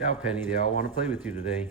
Ciao, Penny. They all want to play with you today.